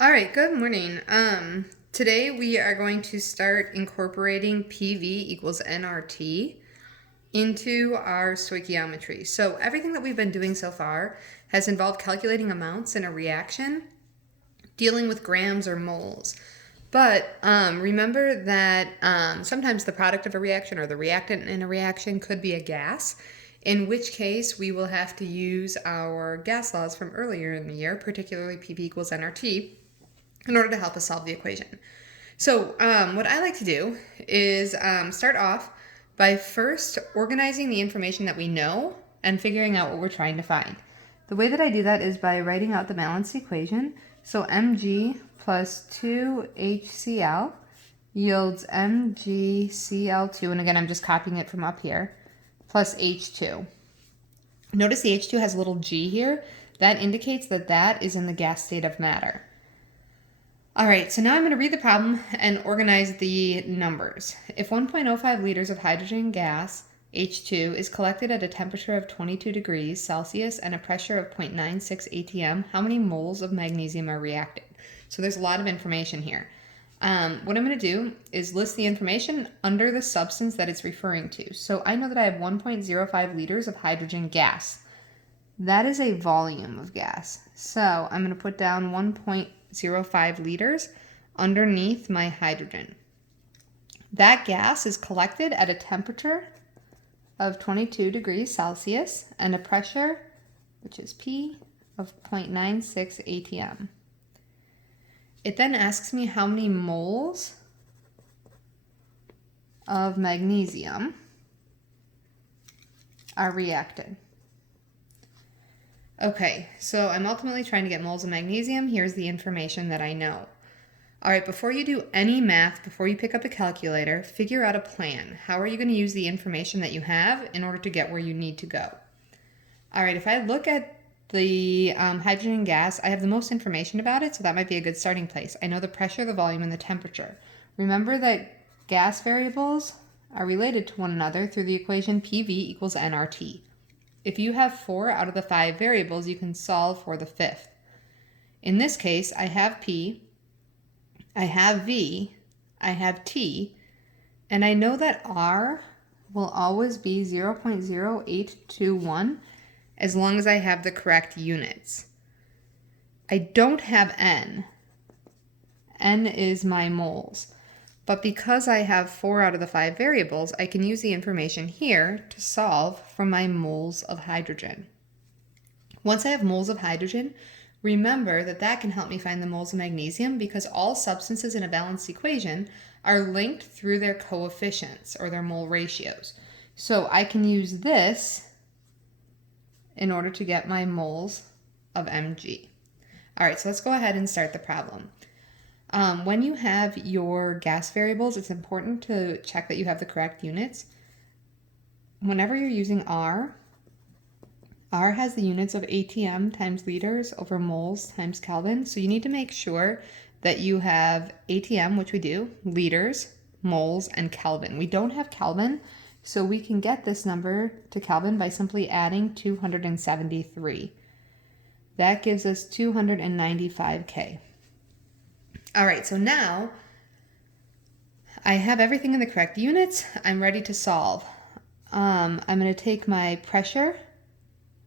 All right, good morning. Today we are going to start incorporating PV equals nRT into our stoichiometry. So everything that we've been doing so far has involved calculating amounts in a reaction, dealing with grams or moles. But remember that sometimes the product of a reaction or the reactant in a reaction could be a gas, in which case we will have to use our gas laws from earlier in the year, particularly PV equals nRT, in order to help us solve the equation. So what I like to do is start off by first organizing the information that we know and figuring out what we're trying to find. The way that I do that is by writing out the balanced equation. So Mg plus 2HCl yields MgCl2, and again I'm just copying it from up here, plus H2. Notice the H2 has a little g here. That indicates that that is in the gas state of matter. All right, so now I'm going to read the problem and organize the numbers. If 1.05 liters of hydrogen gas, H2, is collected at a temperature of 22 degrees Celsius and a pressure of 0.96 atm, how many moles of magnesium are reacted? So there's a lot of information here. What I'm going to do is list the information under the substance that it's referring to. So I know that I have 1.05 liters of hydrogen gas. That is a volume of gas. So I'm going to put down 1.05 liters underneath my hydrogen. That gas is collected at a temperature of 22 degrees Celsius and a pressure, which is P, of 0.96 atm. It then asks me how many moles of magnesium are reacted. Okay, so I'm ultimately trying to get moles of magnesium. Here's the information that I know. All right, before you do any math, before you pick up a calculator, figure out a plan. How are you going to use the information that you have in order to get where you need to go? All right, if I look at the hydrogen gas, I have the most information about it, so that might be a good starting place. I know the pressure, the volume, and the temperature. Remember that gas variables are related to one another through the equation PV equals nRT. If you have 4 out of the 5 variables, you can solve for the 5th. In this case, I have P, I have V, I have T, and I know that R will always be 0.0821 as long as I have the correct units. I don't have N. N is my moles. But because I have 4 out of the 5 variables, I can use the information here to solve for my moles of hydrogen. Once I have moles of hydrogen, remember that that can help me find the moles of magnesium because all substances in a balanced equation are linked through their coefficients or their mole ratios. So I can use this in order to get my moles of Mg. All right, so let's go ahead and start the problem. When you have your gas variables, it's important to check that you have the correct units. Whenever you're using R has the units of atm times liters over moles times Kelvin. So you need to make sure that you have atm, which we do, liters, moles, and Kelvin. We don't have Kelvin, so we can get this number to Kelvin by simply adding 273. That gives us 295 K. All right, so now I have everything in the correct units. I'm ready to solve. I'm going to take my pressure,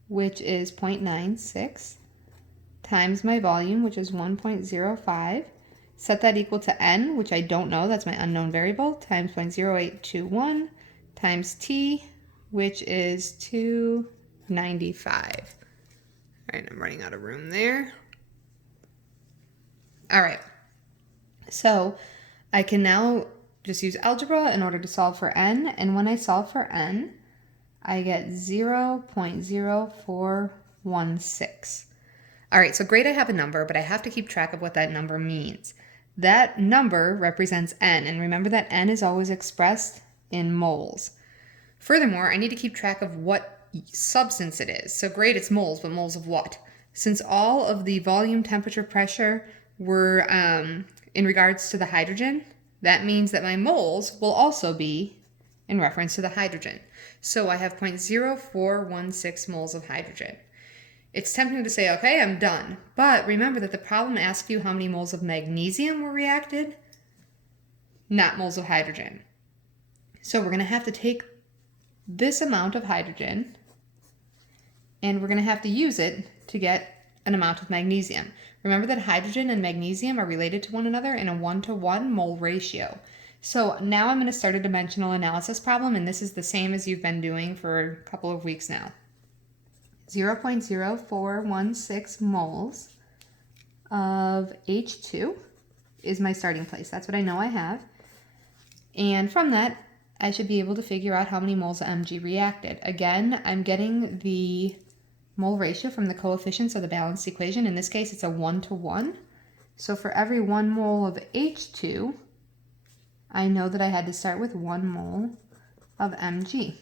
which is 0.96, times my volume, which is 1.05, set that equal to N, which I don't know, that's my unknown variable, times 0.0821, times T, which is 295. All right, I'm running out of room there. All right. So I can now just use algebra in order to solve for N, and when I solve for N, I get 0.0416. All right, so great, I have a number, but I have to keep track of what that number means. That number represents N, and remember that N is always expressed in moles. Furthermore, I need to keep track of what substance it is. So great, it's moles, but moles of what? Since all of the volume, temperature, pressure were in regards to the hydrogen, that means that my moles will also be in reference to the hydrogen. So I have 0.0416 moles of hydrogen. It's tempting to say, okay, I'm done. But remember that the problem asked you how many moles of magnesium were reacted, not moles of hydrogen. So we're going to have to take this amount of hydrogen and we're going to have to use it to get an amount of magnesium. Remember that hydrogen and magnesium are related to one another in a 1-to-1 mole ratio. So now I'm going to start a dimensional analysis problem, and this is the same as you've been doing for a couple of weeks now. 0.0416 moles of H2 is my starting place. That's what I know I have. And from that, I should be able to figure out how many moles of Mg reacted. Again, I'm getting the mole ratio from the coefficients of the balanced equation. In this case, it's a 1-to-1. So for every 1 mole of H2, I know that I had to start with 1 mole of Mg.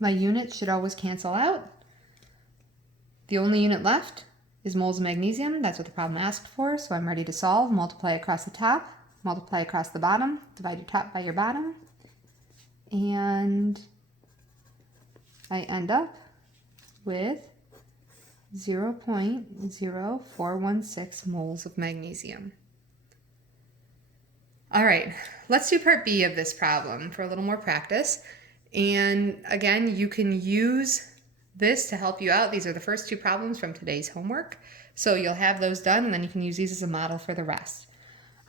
My units should always cancel out. The only unit left is moles of magnesium. That's what the problem asked for, so I'm ready to solve. Multiply across the top, multiply across the bottom, divide your top by your bottom, and I end up with 0.0416 moles of magnesium. All right, let's do part B of this problem for a little more practice. And again, you can use this to help you out. These are the first 2 problems from today's homework. So you'll have those done, and then you can use these as a model for the rest.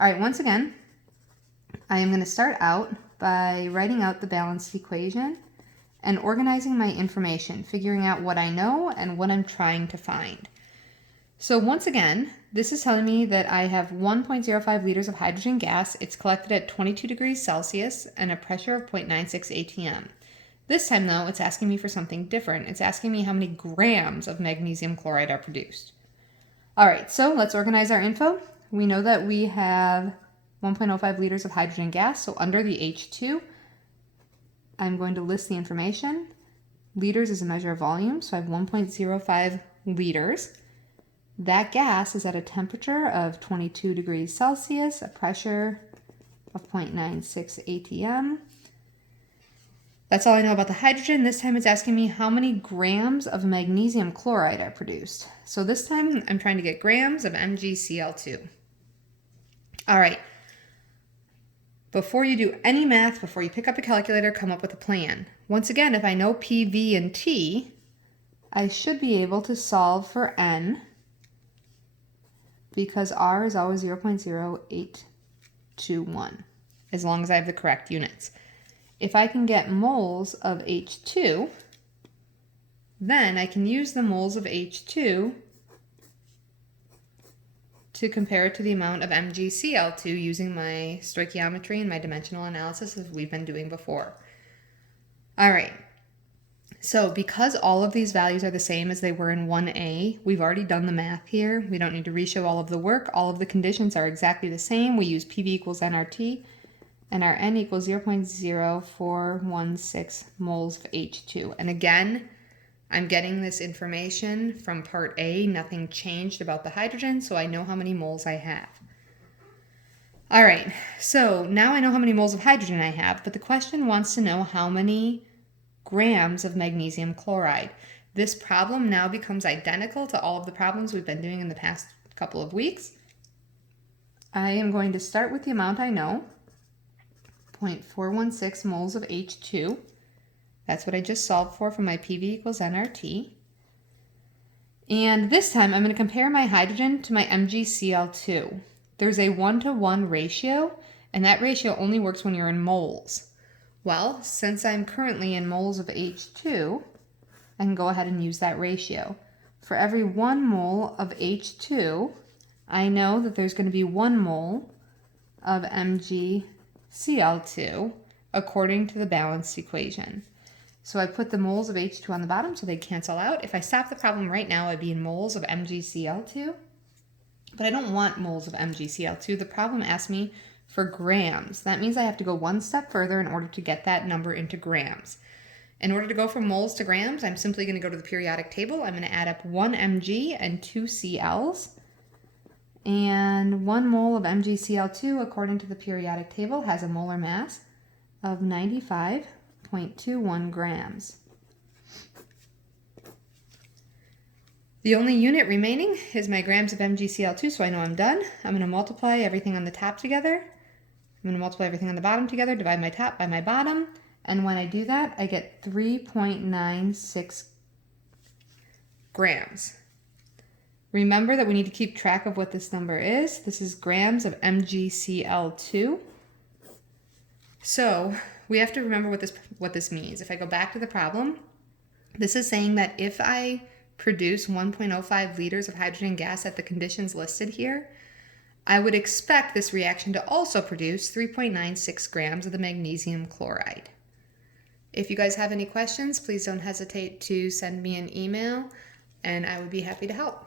All right, once again, I am going to start out by writing out the balanced equation and organizing my information, figuring out what I know and what I'm trying to find. So once again, this is telling me that I have 1.05 liters of hydrogen gas. It's collected at 22 degrees Celsius and a pressure of 0.96 atm. This time, though, it's asking me for something different. It's asking me how many grams of magnesium chloride are produced. All right, so let's organize our info. We know that we have 1.05 liters of hydrogen gas, so under the H2, I'm going to list the information. Liters is a measure of volume, so I have 1.05 liters. That gas is at a temperature of 22 degrees Celsius, a pressure of 0.96 atm. That's all I know about the hydrogen. This time it's asking me how many grams of magnesium chloride are produced. So this time I'm trying to get grams of MgCl2. All right. Before you do any math, before you pick up a calculator, come up with a plan. Once again, if I know P, V, and T, I should be able to solve for N, because R is always 0.0821, as long as I have the correct units. If I can get moles of H2, then I can use the moles of H2 to compare it to the amount of MgCl2 using my stoichiometry and my dimensional analysis as we've been doing before. All right. So because all of these values are the same as they were in 1A, we've already done the math here. We don't need to reshow all of the work. All of the conditions are exactly the same. We use PV equals nRT, and our N equals 0.0416 moles of H2. And again, I'm getting this information from part A. Nothing changed about the hydrogen, so I know how many moles I have. All right, so now I know how many moles of hydrogen I have, but the question wants to know how many grams of magnesium chloride. This problem now becomes identical to all of the problems we've been doing in the past couple of weeks. I am going to start with the amount I know, 0.416 moles of H2. That's what I just solved for from my PV equals nRT. And this time I'm going to compare my hydrogen to my MgCl2. There's a 1-to-1 ratio, and that ratio only works when you're in moles. Well, since I'm currently in moles of H2, I can go ahead and use that ratio. For every 1 mole of H2, I know that there's going to be 1 mole of MgCl2 according to the balanced equation. So I put the moles of H2 on the bottom so they cancel out. If I stop the problem right now, I'd be in moles of MgCl2. But I don't want moles of MgCl2. The problem asked me for grams. That means I have to go one step further in order to get that number into grams. In order to go from moles to grams, I'm simply going to go to the periodic table. I'm going to add up 1 Mg and 2 Cl's. And 1 mole of MgCl2, according to the periodic table, has a molar mass of 95.21 grams. The only unit remaining is my grams of MgCl2, so I know I'm done. I'm going to multiply everything on the top together. I'm going to multiply everything on the bottom together, divide my top by my bottom, and when I do that, I get 3.96 grams. Remember that we need to keep track of what this number is. This is grams of MgCl2. So we have to remember what this means. If I go back to the problem, this is saying that if I produce 1.05 liters of hydrogen gas at the conditions listed here, I would expect this reaction to also produce 3.96 grams of the magnesium chloride. If you guys have any questions, please don't hesitate to send me an email, and I would be happy to help.